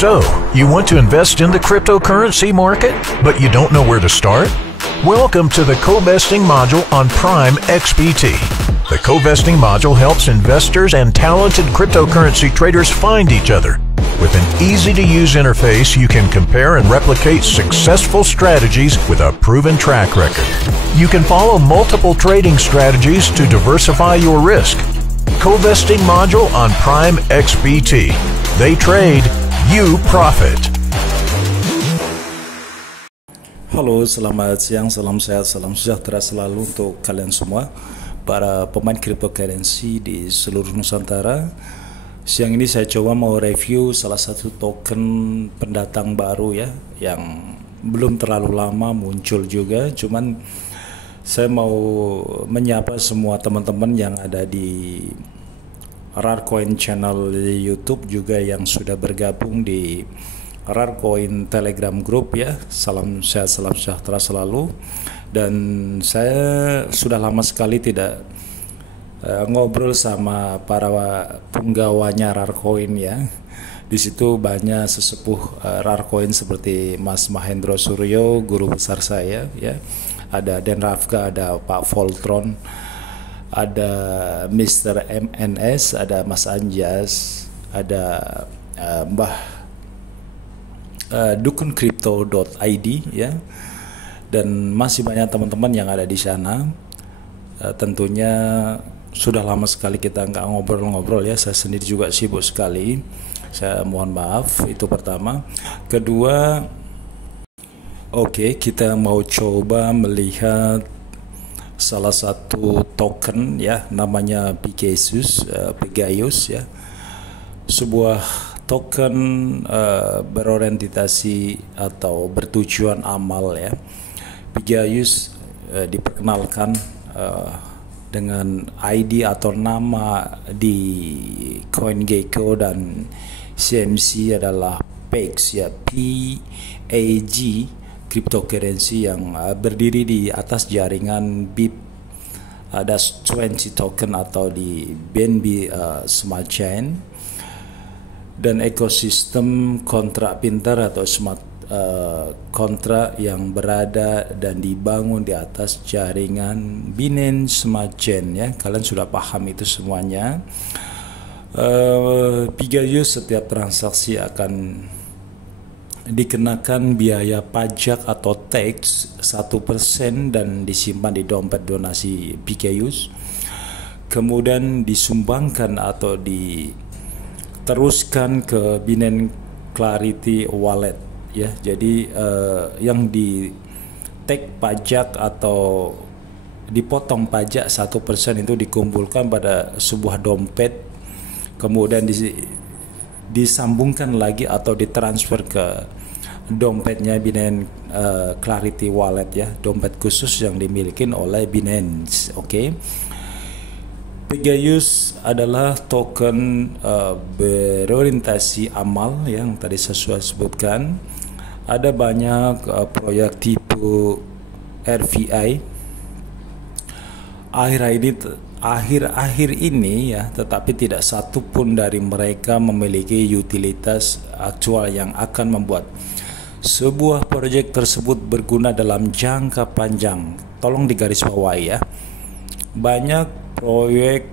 So, you want to invest in the cryptocurrency market, but you don't know where to start? Welcome to the Co-Vesting module on Prime XBT. The Co-Vesting module helps investors and talented cryptocurrency traders find each other. With an easy-to-use interface, you can compare and replicate successful strategies with a proven track record. You can follow multiple trading strategies to diversify your risk. Co-Vesting module on Prime XBT. They trade, you profit. Halo, selamat siang, salam sehat, salam sejahtera selalu untuk kalian semua, para pemain cryptocurrency di seluruh Nusantara. Siang ini saya coba mau review salah satu token pendatang baru ya, yang belum terlalu lama muncul juga. Cuman saya mau menyapa semua teman-teman yang ada di Rarcoin channel di YouTube, juga yang sudah bergabung di Rarcoin Telegram Group ya. Salam sehat, salam sejahtera selalu. Dan saya sudah lama sekali tidak ngobrol sama para penggawanya Rarcoin ya. Di situ banyak sesepuh Rarcoin seperti Mas Mahendro Suryo, guru besar saya ya. Ada Den Rafka, ada Pak Voltron, ada Mr. MNS, ada Mas Anjas, ada Mbah dukuncrypto.id ya, dan masih banyak teman-teman yang ada di sana. Tentunya sudah lama sekali kita nggak ngobrol-ngobrol ya, saya sendiri juga sibuk sekali, saya mohon maaf. Itu pertama. Kedua, oke, kita mau coba melihat salah satu token ya, namanya Pegasus ya, sebuah token berorientasi atau bertujuan amal ya. Pegasus diperkenalkan dengan ID atau nama di CoinGecko dan CMC adalah PEG ya, PAG, cryptocurrency yang berdiri di atas jaringan BIP -20 token atau di BNB Smart Chain, dan ekosistem kontrak pintar atau smart kontrak yang berada dan dibangun di atas jaringan Binance Smart Chain ya. Kalian sudah paham itu semuanya. Pegasus setiap transaksi akan dikenakan biaya pajak atau tax 1% dan disimpan di dompet donasi Pegasus, kemudian disumbangkan atau diteruskan ke Binance Clarity Wallet ya. Jadi yang di take pajak atau dipotong pajak 1% itu dikumpulkan pada sebuah dompet, kemudian disambungkan lagi atau ditransfer ke dompetnya Binance Clarity Wallet ya, dompet khusus yang dimiliki oleh Binance. Oke. Pegasus adalah token berorientasi amal yang tadi saya sudah sebutkan. Ada banyak proyek tipe RVI akhir-akhir ini ya, tetapi tidak satu pun dari mereka memiliki utilitas aktual yang akan membuat sebuah proyek tersebut berguna dalam jangka panjang. Tolong digarisbawahi ya. Banyak proyek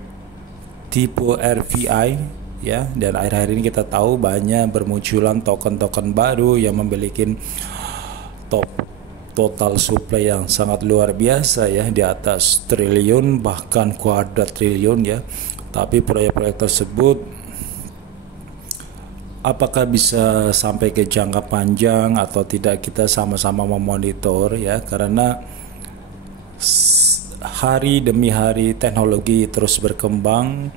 tipe RVI ya, dan akhir-akhir ini kita tahu banyak bermunculan token-token baru yang memiliki total supply yang sangat luar biasa ya, di atas triliun bahkan kuadrat triliun ya. Tapi proyek-proyek tersebut apakah bisa sampai ke jangka panjang atau tidak, kita sama-sama memonitor ya, karena hari demi hari teknologi terus berkembang.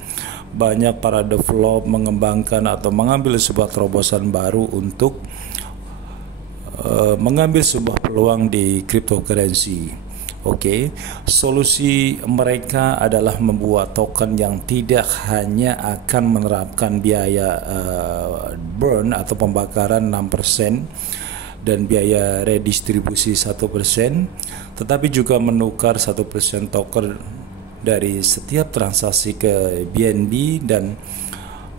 Banyak para develop mengembangkan atau mengambil sebuah terobosan baru untuk mengambil sebuah peluang di cryptocurrency. Oke, solusi mereka adalah membuat token yang tidak hanya akan menerapkan biaya burn atau pembakaran 6% dan biaya redistribusi 1%, tetapi juga menukar 1% token dari setiap transaksi ke BNB dan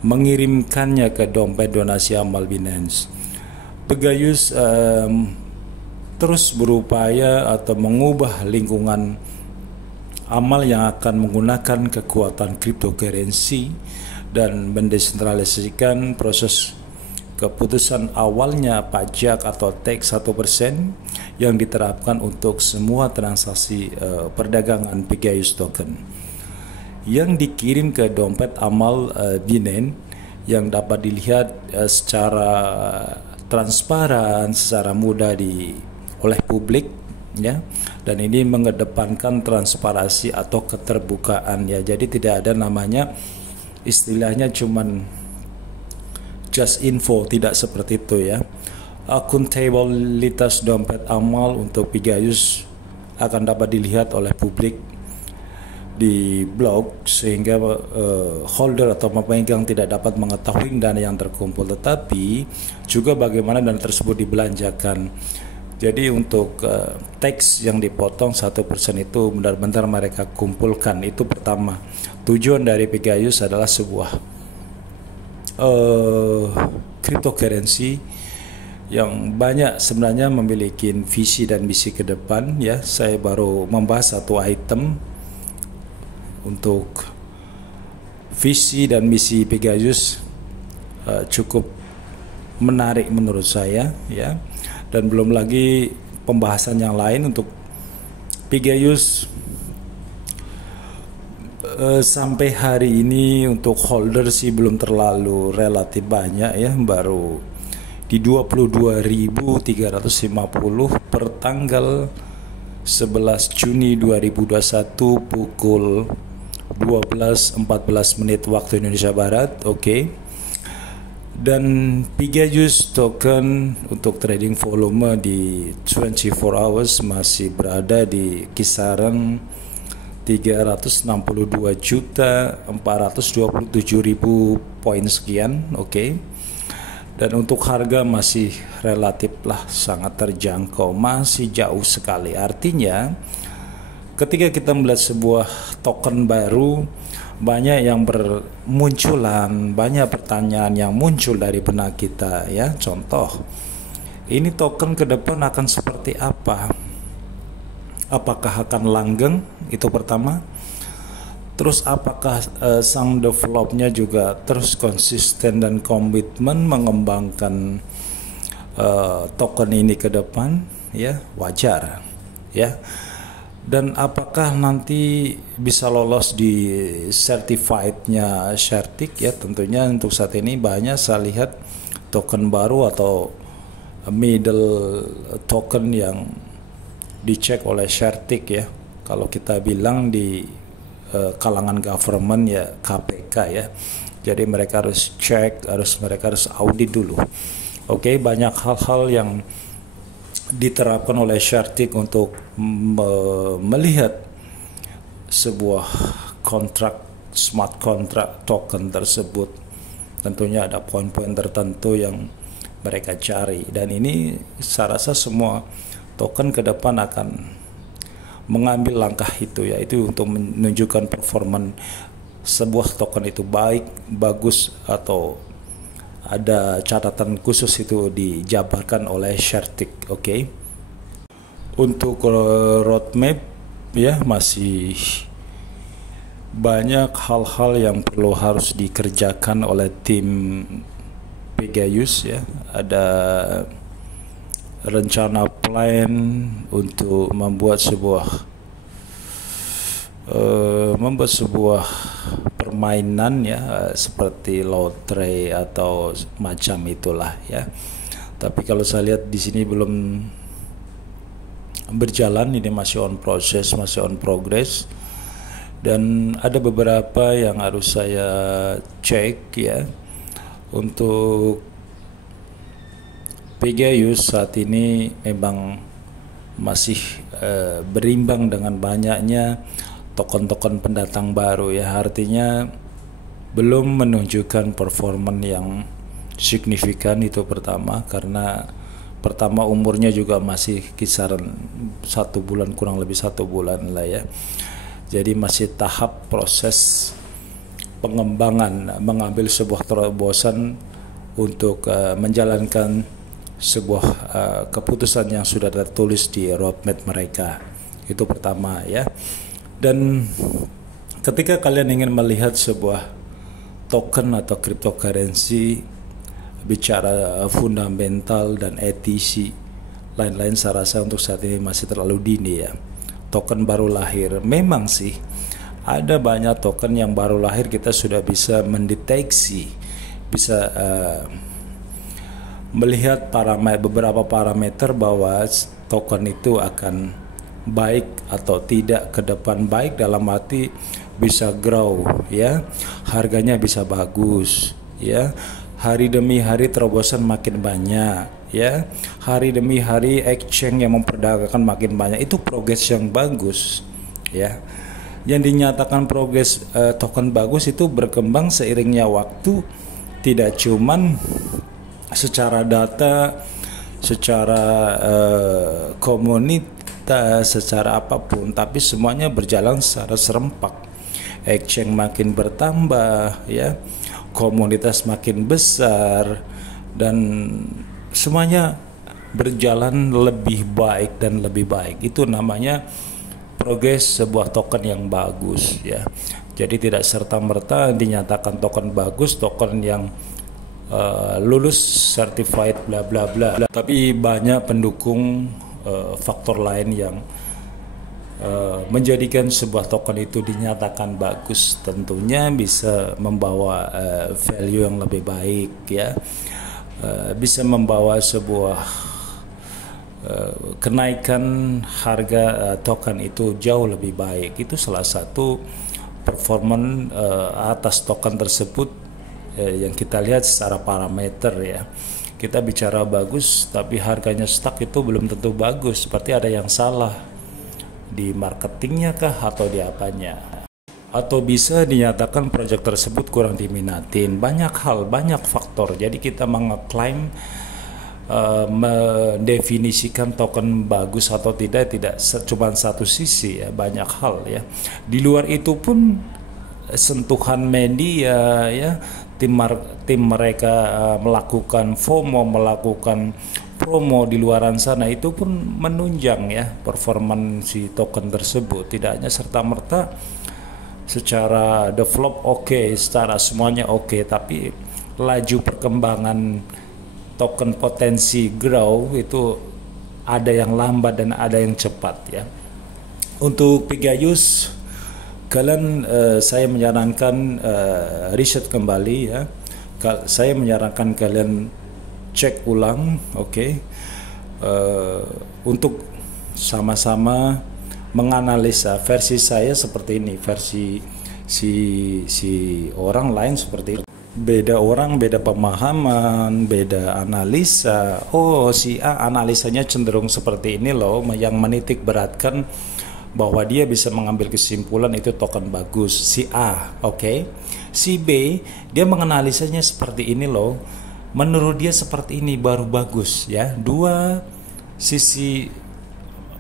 mengirimkannya ke dompet donasi amal Binance. Pegayus terus berupaya atau mengubah lingkungan amal yang akan menggunakan kekuatan cryptocurrency dan mendesentralisasikan proses keputusan awalnya pajak atau tax 1% yang diterapkan untuk semua transaksi perdagangan Pegayus token yang dikirim ke dompet amal Binance yang dapat dilihat secara transparan, secara mudah oleh publik, ya. Dan ini mengedepankan transparansi atau keterbukaan, ya. Jadi tidak ada namanya istilahnya cuman just info, tidak seperti itu, ya. Akuntabilitas dompet amal untuk Pegayus akan dapat dilihat oleh publik di blog sehingga holder atau pemegang tidak dapat mengetahui dana yang terkumpul, tetapi juga bagaimana dana tersebut dibelanjakan. Jadi untuk tax yang dipotong 1% itu benar-benar mereka kumpulkan. Itu pertama. Tujuan dari Pegayus adalah sebuah cryptocurrency yang banyak sebenarnya memiliki visi dan misi ke depan, ya. Saya baru membahas satu item untuk visi dan misi Pegayus, cukup menarik menurut saya, ya. Dan belum lagi pembahasan yang lain untuk Pegayus. Sampai hari ini untuk holder sih belum terlalu relatif banyak, ya, baru di 22.350 per tanggal 11 Juni 2021 pukul 12.14 menit waktu Indonesia Barat. Oke. Dan Pegayus token untuk trading volume di 24 hours masih berada di kisaran 362.427.000 poin sekian. Oke. Dan untuk harga masih relatif lah sangat terjangkau, masih jauh sekali. Artinya ketika kita melihat sebuah token baru, banyak yang bermunculan, banyak pertanyaan yang muncul dari benak kita, ya. Contoh, ini token ke depan akan seperti apa? Apakah akan langgeng? Itu pertama. Terus apakah sang developnya juga terus konsisten dan komitmen mengembangkan token ini ke depan, ya, wajar, ya. Dan apakah nanti bisa lolos di certified-nya Sharetick, ya. Tentunya untuk saat ini banyak saya lihat token baru atau middle token yang dicek oleh Sharetick, ya. Kalau kita bilang di kalangan government, ya, KPK, ya. Jadi mereka harus cek, mereka harus audit dulu. Oke, banyak hal-hal yang diterapkan oleh Sharetick untuk melihat sebuah kontrak, smart contract token tersebut. Tentunya ada poin-poin tertentu yang mereka cari, dan ini saya rasa semua token ke depan akan mengambil langkah itu, yaitu untuk menunjukkan performa sebuah token itu baik, bagus, atau ada catatan khusus itu dijabarkan oleh Sharetick. Oke. Untuk roadmap, ya, masih banyak hal-hal yang perlu harus dikerjakan oleh tim Pegayus, ya. Ada rencana plan untuk membuat sebuah permainan, ya, seperti lotre atau macam itulah, ya. Tapi kalau saya lihat di sini belum berjalan, ini masih on process, masih on progress, dan ada beberapa yang harus saya cek, ya. Untuk Pegayus saat ini memang masih berimbang dengan banyaknya token-token pendatang baru, ya. Artinya belum menunjukkan performa yang signifikan, itu pertama, karena pertama umurnya juga masih kisaran 1 bulan, kurang lebih 1 bulan lah, ya. Jadi masih tahap proses pengembangan, mengambil sebuah terobosan untuk menjalankan sebuah keputusan yang sudah tertulis di roadmap mereka. Itu pertama ya. Dan ketika kalian ingin melihat sebuah token atau cryptocurrency, bicara fundamental dan etisi lain-lain, saya rasa untuk saat ini masih terlalu dini ya. Token baru lahir, memang sih ada banyak token yang baru lahir, kita sudah bisa mendeteksi, bisa melihat beberapa parameter bahwa token itu akan baik atau tidak ke depan. Baik dalam arti bisa grow ya, harganya bisa bagus ya, hari demi hari terobosan makin banyak ya, hari demi hari exchange yang memperdagangkan makin banyak. Itu progres yang bagus ya. Yang dinyatakan progres token bagus itu berkembang seiringnya waktu, tidak cuman secara data, secara komunitas, secara apapun, tapi semuanya berjalan secara serempak. Exchange makin bertambah ya, komunitas makin besar, dan semuanya berjalan lebih baik dan lebih baik. Itu namanya progres sebuah token yang bagus ya. Jadi tidak serta-merta dinyatakan token bagus, token yang lulus certified bla bla bla, tapi banyak pendukung faktor lain yang menjadikan sebuah token itu dinyatakan bagus. Tentunya bisa membawa value yang lebih baik ya, bisa membawa sebuah kenaikan harga token itu jauh lebih baik. Itu salah satu performan atas token tersebut yang kita lihat secara parameter ya. Kita bicara bagus tapi harganya stuck, itu belum tentu bagus. Seperti ada yang salah di marketingnya kah atau di apanya, atau bisa dinyatakan proyek tersebut kurang diminatin. Banyak hal, banyak faktor. Jadi kita mengeklaim mendefinisikan token bagus atau tidak cuma satu sisi ya, banyak hal ya. Di luar itu pun sentuhan media ya, tim mereka melakukan FOMO, melakukan promo di luaran sana, itu pun menunjang ya performansi token tersebut. Tidak hanya serta-merta secara develop oke, secara semuanya oke, tapi laju perkembangan token potensi grow itu ada yang lambat dan ada yang cepat ya. Untuk Pegayus, kalian saya menyarankan riset kembali ya. Saya menyarankan kalian cek ulang, untuk sama-sama menganalisa. Versi saya seperti ini, versi si orang lain seperti itu. Beda orang, beda pemahaman, beda analisa. Oh, si A analisanya cenderung seperti ini loh, yang menitik beratkan bahwa dia bisa mengambil kesimpulan itu token bagus. Si A, si B, dia menganalisanya seperti ini loh, menurut dia seperti ini baru bagus ya. Dua sisi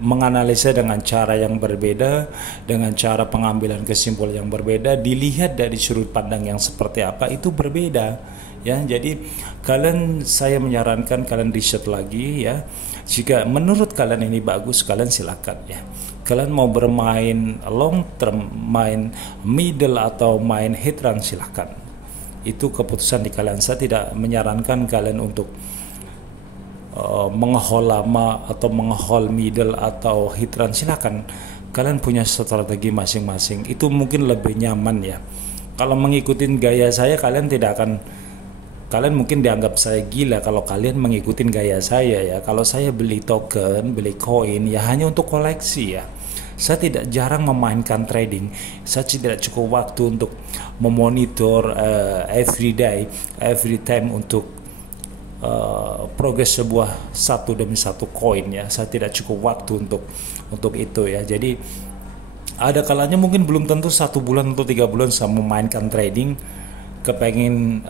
menganalisa dengan cara yang berbeda, dengan cara pengambilan kesimpulan yang berbeda, dilihat dari sudut pandang yang seperti apa, itu berbeda ya. Jadi saya menyarankan kalian riset lagi ya. Jika menurut kalian ini bagus, kalian silakan ya. Kalian mau bermain long term, main middle atau main hit run, silakan. Itu keputusan di kalian. Saya tidak menyarankan kalian untuk mengehol lama atau mengehol middle atau hit run. Silakan, kalian punya strategi masing-masing, itu mungkin lebih nyaman ya. Kalau mengikuti gaya saya, kalian mungkin dianggap saya gila kalau kalian mengikuti gaya saya ya. Kalau saya beli token, beli koin ya hanya untuk koleksi ya. Saya tidak jarang memainkan trading. Saya tidak cukup waktu untuk memonitor every day, every time untuk progres sebuah satu demi satu koin ya. Saya tidak cukup waktu untuk itu ya. Jadi ada kalanya mungkin belum tentu 1 bulan atau 3 bulan saya memainkan trading, kepengen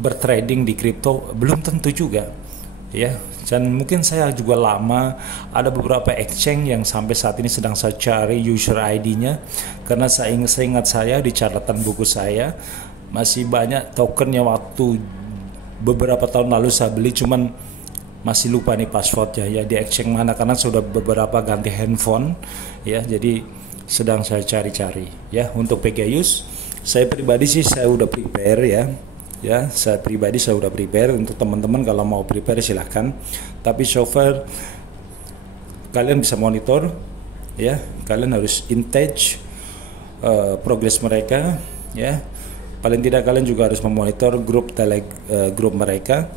bertrading di kripto, belum tentu juga. ya. Dan mungkin saya juga lama ada beberapa exchange yang sampai saat ini sedang saya cari user ID-nya, karena seingat saya di catatan buku saya masih banyak token yang waktu beberapa tahun lalu saya beli, cuman masih lupa nih passwordnya ya di exchange mana, karena sudah beberapa ganti handphone ya, jadi sedang saya cari-cari ya. Untuk Pegasus saya pribadi sih saya udah prepare ya, saya pribadi saya udah prepare. Untuk teman-teman kalau mau prepare silahkan, tapi so far kalian bisa monitor ya, kalian harus in touch progress mereka ya. Paling tidak kalian juga harus memonitor grup grup mereka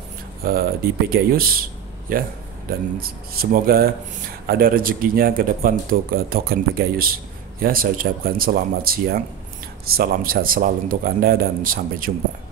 di Pegasus ya, dan semoga ada rezekinya ke depan untuk token Pegasus ya. Saya ucapkan selamat siang, salam sehat selalu untuk Anda dan sampai jumpa.